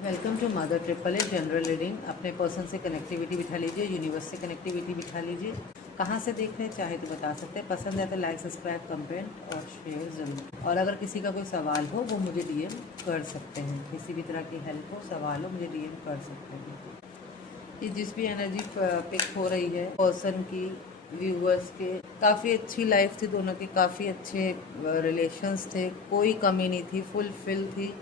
Welcome to mother triple A general reading. अपने person से connectivity बिठा लीजिए, यूनिवर्स से कनेक्टिविटी बिठा लीजिए। कहाँ से देख रहे हैं चाहे तो बता सकते हैं। पसंद है तो लाइक सब्सक्राइब कमेंट और शेयर ज़रूर। और अगर किसी का कोई सवाल हो वो मुझे डीएम कर सकते हैं। किसी भी तरह की हेल्प हो, सवाल हो, मुझे डीएम कर सकते हैं। ये जिस भी एनर्जी पिक हो रही है पर्सन की, व्यूअर्स के, काफ़ी अच्छी लाइफ थी दोनों की, काफ़ी अच्छे रिलेशंस थे, कोई कमी नहीं थी, फुलफिल थी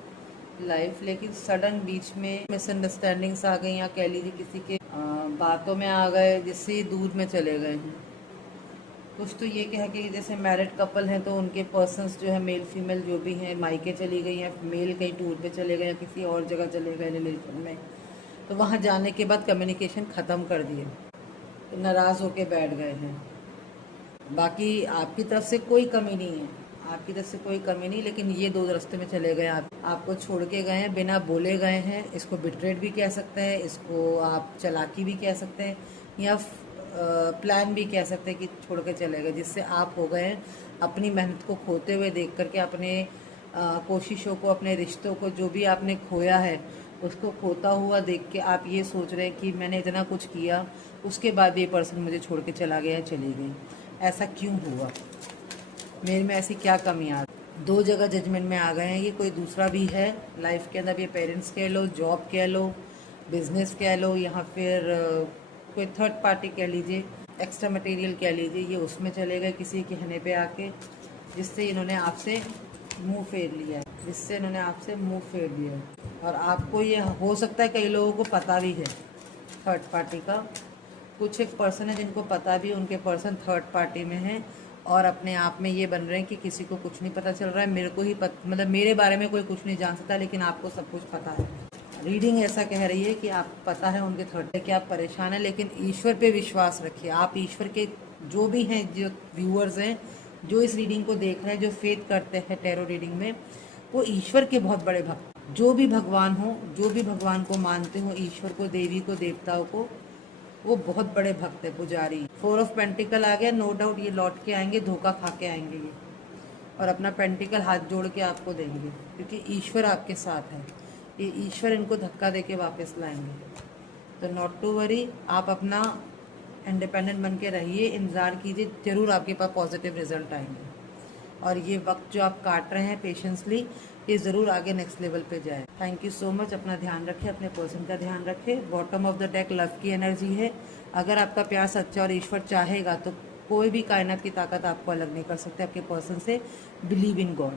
लाइफ। लेकिन सडन बीच में मिसअंडरस्टैंडिंग्स आ गई, या कह लीजिए किसी के बातों में आ गए जिससे दूर में चले गए हैं। कुछ तो ये कह के जैसे मैरिड कपल हैं तो उनके पर्सन्स जो है मेल फीमेल जो भी हैं मायके चली गई हैं, मेल कहीं टूर पे चले गए या किसी और जगह चले गए रिलेशन में, तो वहाँ जाने के बाद कम्युनिकेशन ख़त्म कर दिए, तो नाराज़ होके बैठ गए हैं। बाकी आपकी तरफ से कोई कमी नहीं है, आपकी तरफ से कोई कमी नहीं, लेकिन ये दो रास्ते में चले गए, आपको छोड़ के गए हैं, बिना बोले गए हैं। इसको बिट्रेड भी कह सकते हैं, इसको आप चालाकी भी कह सकते हैं, या प्लान भी कह सकते हैं कि छोड़ के चले गए, जिससे आप हो गए हैं अपनी मेहनत को खोते हुए देख करके, अपने कोशिशों को, अपने रिश्तों को, जो भी आपने खोया है उसको खोता हुआ देख के आप ये सोच रहे हैं कि मैंने इतना कुछ किया, उसके बाद ये पर्सन मुझे छोड़ के चला गया, चली गई। ऐसा क्यों हुआ, मेरे में ऐसी क्या कमी आ रही? दो जगह जजमेंट में आ गए हैं। ये कोई दूसरा भी है लाइफ के अंदर, ये पेरेंट्स कह लो, जॉब कह लो, बिजनेस कह लो, या फिर कोई थर्ड पार्टी कह लीजिए, एक्स्ट्रा मटेरियल कह लीजिए, ये उसमें चले गए किसी कहने पे आके, जिससे इन्होंने आपसे मुंह फेर लिया है, जिससे इन्होंने आपसे मुंह फेर लिया है। और आपको ये हो सकता है कई लोगों को पता भी है थर्ड पार्टी का। कुछ एक पर्सन है जिनको पता भी उनके पर्सन थर्ड पार्टी में हैं, और अपने आप में ये बन रहे हैं कि किसी को कुछ नहीं पता चल रहा है, मेरे को ही मतलब मेरे बारे में कोई कुछ नहीं जान सकता, लेकिन आपको सब कुछ पता है। रीडिंग ऐसा कह रही है कि आप पता है उनके थर्ड है कि आप परेशान हैं, लेकिन ईश्वर पे विश्वास रखिए। आप ईश्वर के, जो भी हैं, जो व्यूअर्स हैं, जो इस रीडिंग को देख रहे हैं, जो फेथ करते हैं टैरो रीडिंग में, वो ईश्वर के बहुत बड़े भक्त, जो भी भगवान हो, जो भी भगवान को मानते हो, ईश्वर को, देवी को, देवताओं को, वो बहुत बड़े भक्त है, पुजारी। 4 ऑफ पेंटिकल आ गया, नो डाउट ये लौट के आएंगे, धोखा खा के आएंगे ये, और अपना पेंटिकल हाथ जोड़ के आपको देंगे, क्योंकि ईश्वर आपके साथ है। ये ईश्वर इनको धक्का दे के वापस लाएंगे। तो नॉट टू वरी, आप अपना इंडिपेंडेंट बन के रहिए, इंतज़ार कीजिए, ज़रूर आपके पास पॉजिटिव रिजल्ट आएंगे। और ये वक्त जो आप काट रहे हैं पेशेंसली, ये ज़रूर आगे नेक्स्ट लेवल पे जाए। Thank you so much. अपना ध्यान रखें, अपने पर्सन का ध्यान रखें। Bottom of the deck love की एनर्जी है। अगर आपका प्यार सच्चा और ईश्वर चाहेगा तो कोई भी कायनात की ताकत आपको अलग नहीं कर सकते आपके पर्सन से। Believe in God.